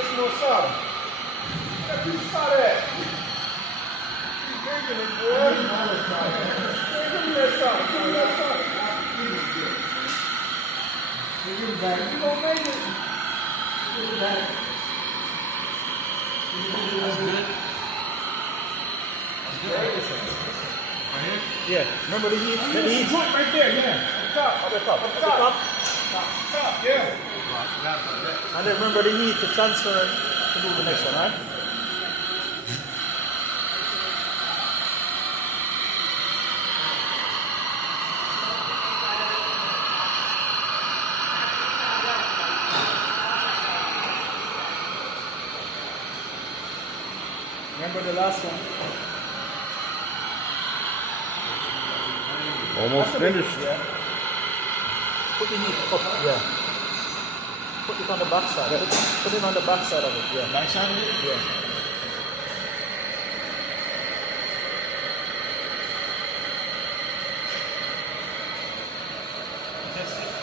there's no solder. Got you solder. Keep making it, boy. Give me that solder. Give me that solder. Give it back. You gonna make it? Give it back. That's good. That's good. Right here? Yeah. Remember the heat? The heat joint right there, yeah. Up top. Up the top. Up the top. Top, yeah. And then remember the heat to transfer to do the next one, right? Remember the last one? Almost finished. Yeah. Put the heat up, yeah. Put it on the back side. Put it on the back side of it, yeah. Back side of it? Yeah.